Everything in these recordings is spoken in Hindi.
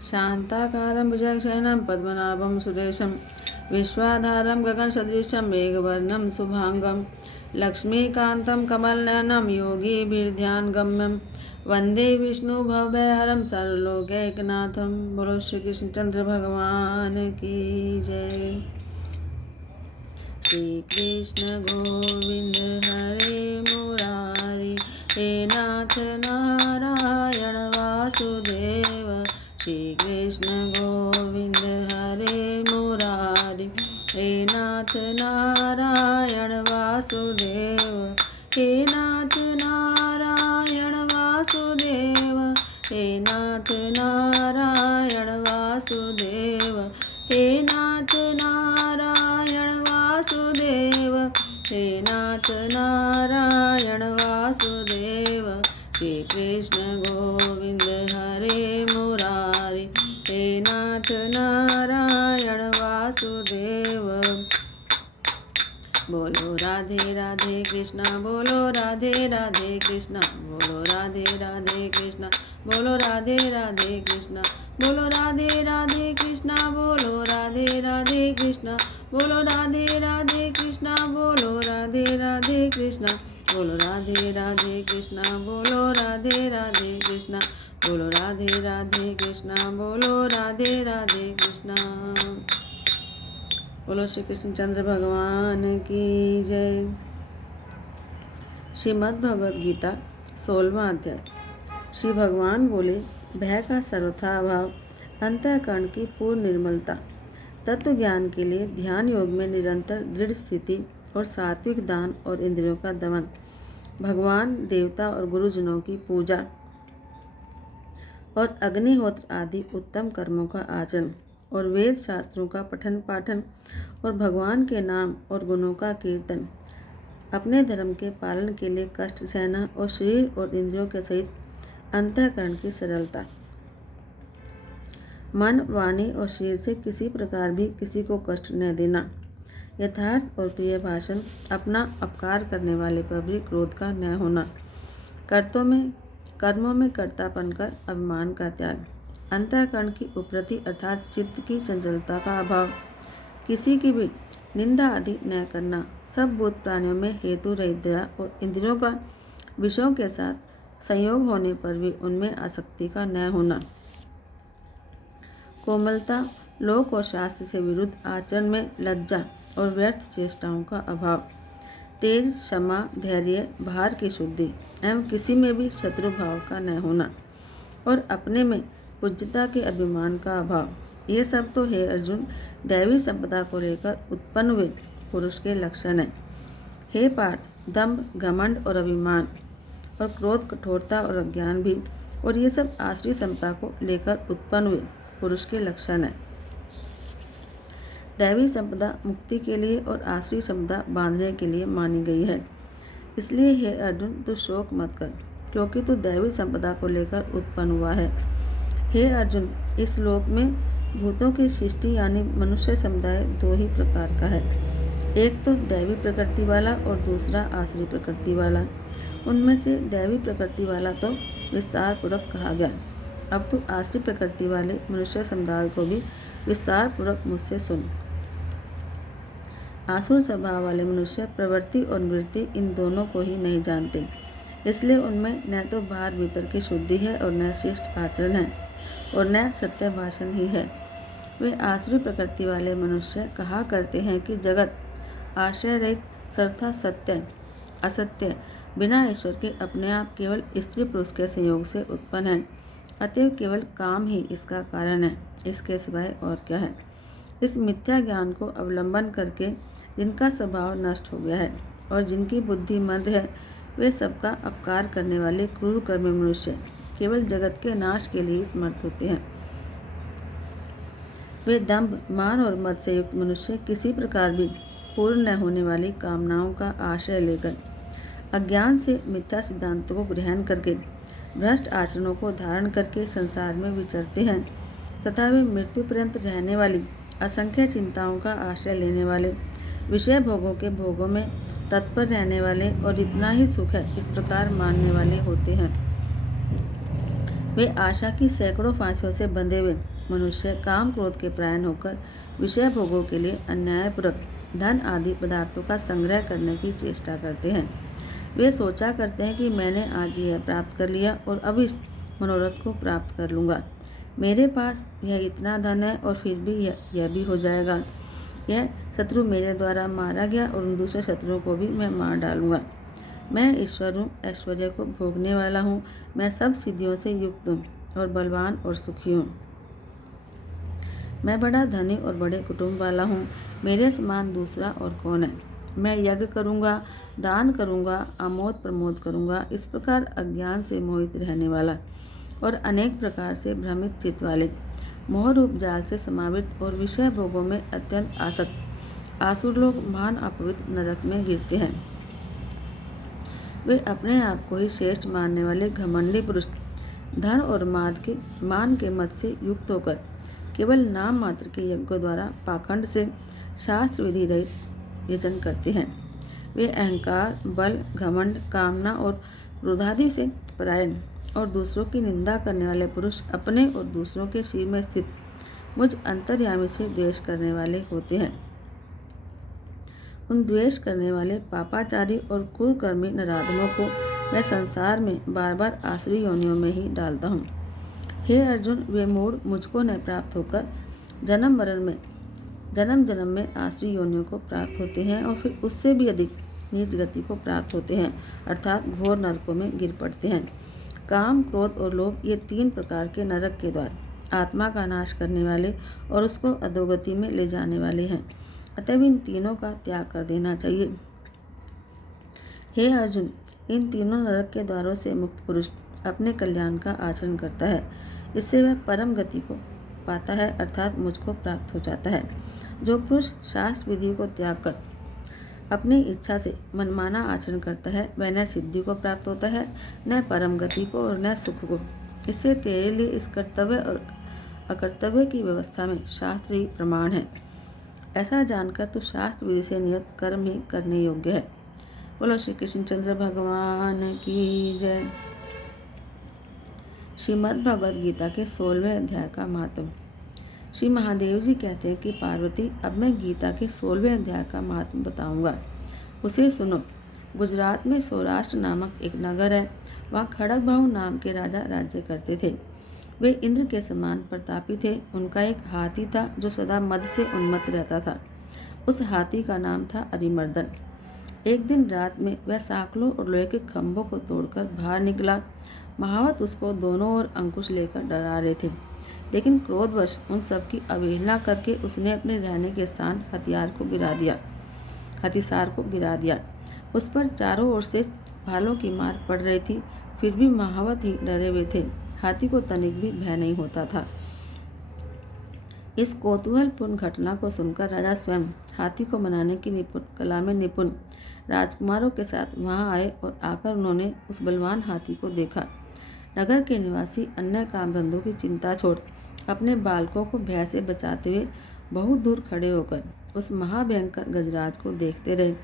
शान्ताकारं भुजगशयनं पद्मनाभं सुरेशं विश्वाधारं गगनसदृशं मेघवर्णं शुभांगं लक्ष्मीकान्तं कमलनयनं योगिभिर्ध्यानगम्यं वन्दे विष्णुभवभयहरं सर्वलोकैकनाथं। बोलो श्री कृष्णचंद्र भगवान की जय। श्री कृष्ण गोविंद हरे मुरारी, हे नाथ नारायण वासुदेव। श्री कृष्ण गोविंद हरे मुरारी, हे नाथ नारायण वासुदेव। हे नाथ नारायण वासुदेव, हे नाथ नारायण वासुदेव। हे नाथ नारायण वासुदेव, हे नाथ नारायण वासुदेव। श्री कृष्ण गोविंद हरे मुरारी, हे नाथ नारायण वासुदेव। बोलो राधे राधे कृष्णा, बोलो राधे राधे कृष्णा, बोलो राधे राधे कृष्णा, बोलो राधे राधे कृष्णा, बोलो राधे राधे कृष्णा, बोलो राधे राधे कृष्णा, बोलो राधे राधे कृष्णा, बोलो राधे राधे कृष्णा, बोलो राधे राधे कृष्णा, बोलो राधे राधे कृष्णा, बोलो राधे राधे कृष्णा, बोलो राधे राधे कृष्णा। बोलो श्री कृष्णचंद्र भगवान की जय। श्रीमद् भगवद गीता 16वां अध्याय। श्री भगवान बोले, भय का सर्वथा अभाव, अंतःकरण की पूर्ण निर्मलता, तत्व ज्ञान के लिए ध्यान योग में निरंतर दृढ़ स्थिति और सात्विक दान और इंद्रियों का दमन, भगवान देवता और गुरुजनों की पूजा और अग्निहोत्र आदि उत्तम कर्मों का आचरण और वेद शास्त्रों का पठन पाठन और भगवान के नाम और गुणों का कीर्तन, अपने धर्म के पालन के लिए कष्ट सहना और शरीर और इंद्रियों के सहित अंतःकरण की सरलता, मन वाणी और शरीर से किसी प्रकार भी किसी को कष्ट न देना, यथार्थ और प्रिय भाषण, अपना अपकार करने वाले पर भी क्रोध का न होना, कर्मों में कर्तापन कर अभिमान का त्याग, अंतःकरण की उपरति अर्थात चित्त की चंचलता का अभाव, किसी की भी निंदा आदि न करना, सब भूत प्राणियों में हेतु रहित दया और इंद्रियों का विषयों के साथ संयोग होने पर भी उनमें आसक्ति का न होना, कोमलता, लोक और शास्त्र से विरुद्ध आचरण में लज्जा और व्यर्थ चेष्टाओं का अभाव, तेज, क्षमा, धैर्य, भार की शुद्धि एवं किसी में भी शत्रु भाव का न होना और अपने में पूज्यता के अभिमान का अभाव, ये सब तो हे अर्जुन दैवी संपदा को लेकर उत्पन्न हुए पुरुष के लक्षण हैं। हे पार्थ, दंभ, घमंड और अभिमान और क्रोध, कठोरता और अज्ञान भी, और ये सब आश्रय समता को लेकर उत्पन्न हुए पुरुष के लक्षण हैं। दैवी संपदा मुक्ति के लिए और आश्रय संपदा बांधने के लिए मानी गई है। इसलिए हे अर्जुन, तू शोक मत कर, क्योंकि तू दैवी संपदा को लेकर उत्पन्न हुआ है। हे अर्जुन, इस लोक में भूतों की सृष्टि यानी मनुष्य समुदाय दो ही प्रकार का है, एक तो दैवी प्रकृति वाला और दूसरा आसुरी प्रकृति वाला। उनमें से दैवी प्रकृति वाला तो विस्तार पूर्वक कहा गया। अब तू आसुरी प्रकृति वाले मनुष्य समुदाय को भी विस्तार पूर्वक मुझसे सुन। आसुर स्वभाव वाले मनुष्य प्रवृत्ति और निवृत्ति इन दोनों को ही नहीं जानते, इसलिए उनमें न तो बाहर भीतर की शुद्धि है और न शिष्ट आचरण है और न सत्य भाषण ही है। वे आसुरी प्रकृति वाले मनुष्य कहा करते हैं कि जगत आश्रय रहित सर्वथा सत्य असत्य बिना ईश्वर के अपने आप केवल स्त्री पुरुष के संयोग से उत्पन्न है, अतएव केवल काम ही इसका कारण है, इसके सिवाय और क्या है। इस मिथ्या ज्ञान को अवलंबन करके जिनका स्वभाव नष्ट हो गया है और जिनकी बुद्धि मंद है, वे सबका अपकार करने वाले क्रूर कर्मी मनुष्य केवल जगत के नाश के लिए समर्थ होते हैं। वे दंभ, मान और मद से युक्त मनुष्य किसी प्रकार भी पूर्ण न होने वाली कामनाओं का आश्रय लेकर अज्ञान से मिथ्या सिद्धांतों को ग्रहण करके भ्रष्ट आचरणों को धारण करके संसार में विचरते हैं तथा वे मृत्यु पर्यंत रहने वाली असंख्य चिंताओं का आश्रय लेने वाले, विषय भोगों के भोगों में तत्पर रहने वाले और इतना ही सुख है इस प्रकार मानने वाले होते हैं। वे आशा की सैकड़ों फांसियों से बंधे हुए मनुष्य काम क्रोध के परायण होकर विषय भोगों के लिए अन्यायपूर्वक धन आदि पदार्थों का संग्रह करने की चेष्टा करते हैं। वे सोचा करते हैं कि मैंने आज यह प्राप्त कर लिया और अब इस मनोरथ को प्राप्त कर लूँगा। मेरे पास यह इतना धन है और फिर भी यह भी हो जाएगा। यह शत्रु मेरे द्वारा मारा गया और उन दूसरे शत्रुओं को भी मैं मार डालूँगा। मैं ईश्वर हूँ, ऐश्वर्य को भोगने वाला हूँ। मैं सब सिद्धियों से युक्त हूँ और बलवान और सुखी हूँ। मैं बड़ा धनी और बड़े कुटुंब वाला हूँ। मेरे समान दूसरा और कौन है। मैं यज्ञ करूँगा, दान करूँगा, आमोद प्रमोद करूँगा। इस प्रकार अज्ञान से मोहित रहने वाला और अनेक प्रकार से भ्रमित चित्त वाले, मोह रूप जाल से समावित और विषय भोगों में अत्यंत आसक्त आसुर लोग महान अपवित्र नरक में गिरते हैं। वे अपने आप को ही श्रेष्ठ मानने वाले घमंडी पुरुष धन और मान के मत से युक्त होकर केवल नाम मात्र के यज्ञों द्वारा पाखंड से शास्त्र विधि रहित यजन करते हैं। वे अहंकार, बल, घमंड, कामना और क्रोधादि से परायण और दूसरों की निंदा करने वाले पुरुष अपने और दूसरों के शिर में स्थित मुझ अंतर्यामी से द्वेष करने वाले होते हैं। उन द्वेष करने वाले पापाचारी और कुकर्मी नराधमों को मैं संसार में बार बार आसुरी योनियों में ही डालता हूँ। हे अर्जुन, वे मूढ़ मुझको न प्राप्त होकर जन्म जन्म में आसुरी योनियों को प्राप्त होते हैं और फिर उससे भी अधिक नीच गति को प्राप्त होते हैं, अर्थात घोर नरकों में गिर पड़ते हैं। काम, क्रोध और लोभ ये 3 प्रकार के नरक के द्वार आत्मा का नाश करने वाले और उसको अधोगति में ले जाने वाले हैं। अतएव इन तीनों का त्याग कर देना चाहिए। हे अर्जुन, इन तीनों नरक के द्वारों से मुक्त पुरुष अपने कल्याण का आचरण करता है। इससे वह परम गति को पाता है, अर्थात मुझको प्राप्त हो जाता है। जो पुरुष शास्त्र विधि को त्याग कर अपनी इच्छा से मनमाना आचरण करता है, वह न सिद्धि को प्राप्त होता है, न परम गति को और न सुख को। इससे तेरे लिए इस कर्तव्य और अकर्तव्य की व्यवस्था में शास्त्र ही प्रमाण है। ऐसा जानकर तो शास्त्र विधि से नियत कर्म ही करने योग्य है। बोलो श्री कृष्णचंद्र भगवान की जय। श्रीमद् भगवद गीता के 16वें अध्याय का महात्म। श्री महादेव जी कहते हैं कि पार्वती, अब मैं गीता के 16वें अध्याय का महात्म बताऊंगा, उसे सुनो। गुजरात में सौराष्ट्र नामक एक नगर है। वहाँ खड़ग भाऊ नाम के राजा राज्य करते थे। वे इंद्र के समान प्रतापी थे। उनका एक हाथी था जो सदा मद से उन्मत्त रहता था। उस हाथी का नाम था अरिमर्दन। एक दिन रात में वह साकलों और लोहे के खंभों को तोड़कर बाहर निकला। महावत उसको दोनों ओर अंकुश लेकर डरा रहे थे, लेकिन क्रोधवश उन सब की अवहेलना करके उसने अपने रहने के स्थान हथिसार को गिरा दिया। उस पर चारों ओर से भालों की मार पड़ रही थी, फिर भी महावत ही डरे हुए थे। हाथी को तनिक भी भय नहीं होता था। इस कौतूहलपूर्ण घटना को सुनकर राजा स्वयं हाथी को मनाने की कला में निपुण राजकुमारों के साथ वहां आए और आकर उन्होंने उस बलवान हाथी को देखा। नगर के निवासी अन्य काम धंधों की चिंता छोड़ अपने बालकों को भय से बचाते हुए बहुत दूर खड़े होकर उस महाभयंकर गजराज को देखते रहे।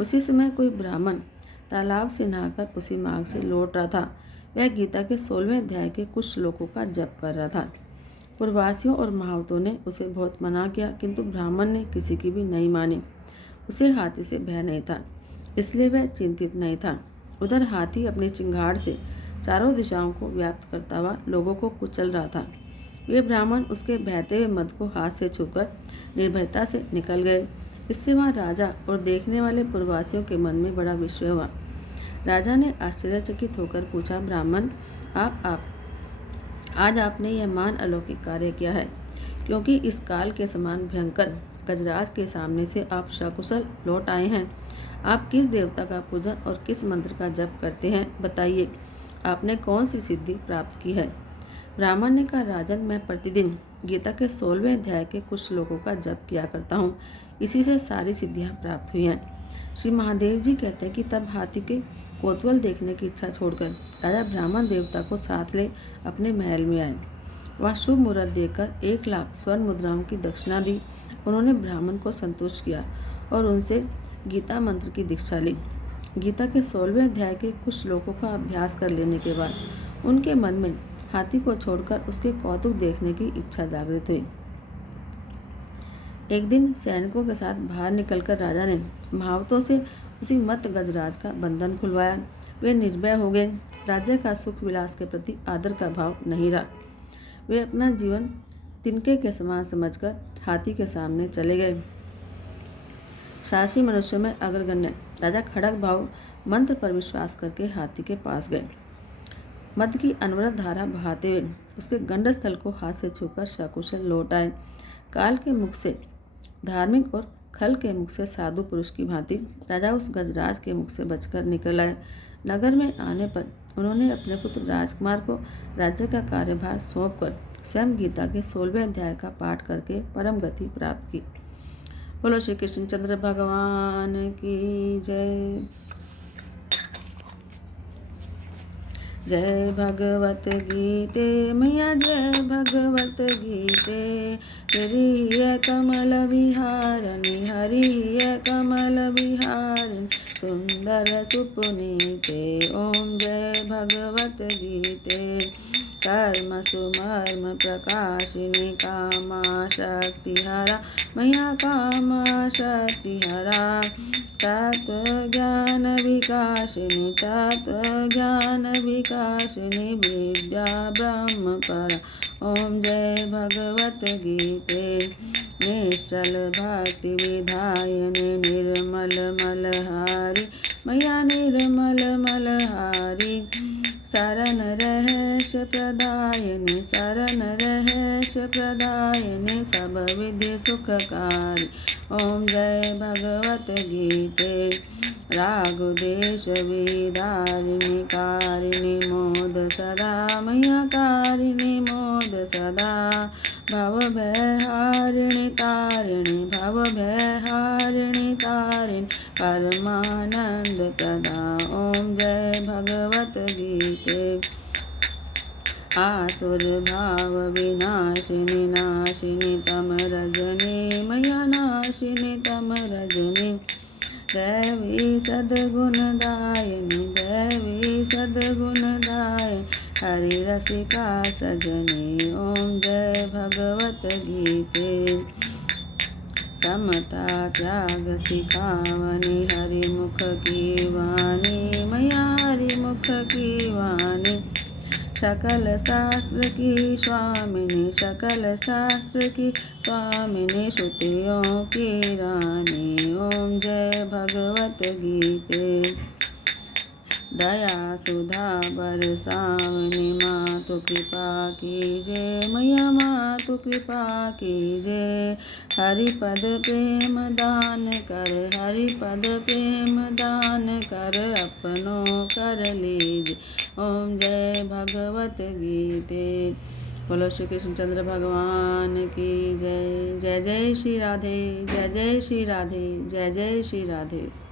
उसी समय कोई ब्राह्मण तालाब से नहाकर उसी मार्ग से लौट रहा था। वह गीता के 16वें अध्याय के कुछ श्लोकों का जप कर रहा था। पूर्ववासियों और महावतों ने उसे बहुत मना किया, किंतु ब्राह्मण ने किसी की भी नहीं मानी। उसे हाथी से भय नहीं था, इसलिए वह चिंतित नहीं था। उधर हाथी अपनी चिंगाड़ से चारों दिशाओं को व्याप्त करता हुआ लोगों को कुचल रहा था। वे ब्राह्मण उसके बहते हुए मद को हाथ से छूकर निर्भयता से निकल गए। इससे वहाँ राजा और देखने वाले पूर्ववासियों के मन में बड़ा विस्मय हुआ। राजा ने आश्चर्यचकित होकर पूछा, ब्राह्मण, आज आपने यह महान अलौकिक कार्य किया है, क्योंकि इस काल के समान भयंकर गजराज के सामने से आप सकुशल लौट आए हैं। आप किस देवता का पूजन और किस मंत्र का जप करते हैं, बताइए। आपने कौन सी सिद्धि प्राप्त की है। ब्राह्मण ने कहा, राजन, मैं प्रतिदिन गीता के 16वें अध्याय के कुछ श्लोकों का जप किया करता हूँ, इसी से सारी सिद्धियाँ प्राप्त हुई हैं। श्री महादेव जी कहते हैं कि तब हाथी के कौतूहल देखने की इच्छा छोड़कर राजा ब्राह्मण देवता को साथ ले अपने महल में आए। वह शुभ मुहूर्त देखकर 1 लाख स्वर्ण मुद्राओं की दक्षिणा दी। उन्होंने ब्राह्मण को संतुष्ट किया और उनसे गीता मंत्र की दीक्षा ली। गीता के 16वें अध्याय के कुछ श्लोकों का अभ्यास कर लेने के बाद उनके मन में हाथी को छोड़कर उसके कौतुक देखने की इच्छा जागृत हुई। एक दिन सैनिकों के साथ बाहर निकलकर राजा ने महावतों से उसी मत गजराज का बंधन खुलवाया। वे निर्भय हो गए। राज्य का सुख विलास के प्रति आदर का भाव नहीं रहा। वे अपना जीवन तिनके के समान समझकर हाथी के सामने चले गए। साहसी मनुष्य में अग्रगण्य राजा खड़ग भाव मंत्र पर विश्वास करके हाथी के पास गए। मद की अनवरत धारा बहाते हुए उसके गंडस्थल को हाथ से छूकर सकुशल लौट आए। काल के मुख से धार्मिक और खल के मुख से साधु पुरुष की भांति राजा उस गजराज के मुख से बचकर निकल आए। नगर में आने पर उन्होंने अपने पुत्र राजकुमार को राज्य का कार्यभार सौंपकर स्वयं गीता के 16वें अध्याय का पाठ करके परम गति प्राप्त की। बोलो श्री कृष्णचंद्र भगवान की जय। जय भगवत गीते मैया जय भगवत गीते। तेरी है कमल विहारणी हरि है कमल विहारणी सुंदर सुपुनीते। ओम जय भगवत गीते। कर्म सुमर्म प्रकाशिनी कामा शक्तिहरा मैया कामा शक्तिहरा। तत्व ज्ञान विकासिनी तत्व ज्ञान विकासिनी विद्या ब्रह्म परा। ओम जय भगवत गीते। निश्चल भक्ति विधायिनी निर्मल मलहारी मैया निर्मल मलहारी। शरण रहस्य प्रदायिनी शरण रहस्य प्रदायिनी सब विधि सुखकारी। ओम जय भगवत गीते। राग देश विदारिणी कारिणी मोद सदा मैया कारिणी मोद सदा। भव भयहारिणी तारिणी भव भयहारिणी तारिणी परमानंद प्रदा। ओम जय भगवत गीते। आसुर भाव विनाशिनी नाशिनी तम रजनी मैया नाशिनी तम रजनी। दैवी सद्गुणदायिनी दैवी सद्गुणदायिनी हरि रसिका सजनी। ओम जय भगवत गीते। समता त्याग सिखावनी हरि मुख की वाणी मैया हरि मुख की वाणी। सकल शास्त्र की स्वामिनी सकल शास्त्र की स्वामिनी श्रुतियों की रानी। ओम जय भगवत गीते। दया सुधा बरसावनी मातु कृपा कीजे मैया मातु कृपा कीजे। हरिपद प्रेम दान कर हरिपद प्रेम दान कर अपनों कर लीजे। ओम जय भगवत गीते। बोलो श्री कृष्णचंद्र भगवान की जय। जय जय श्री राधे जय जय श्री राधे जय जय श्री राधे।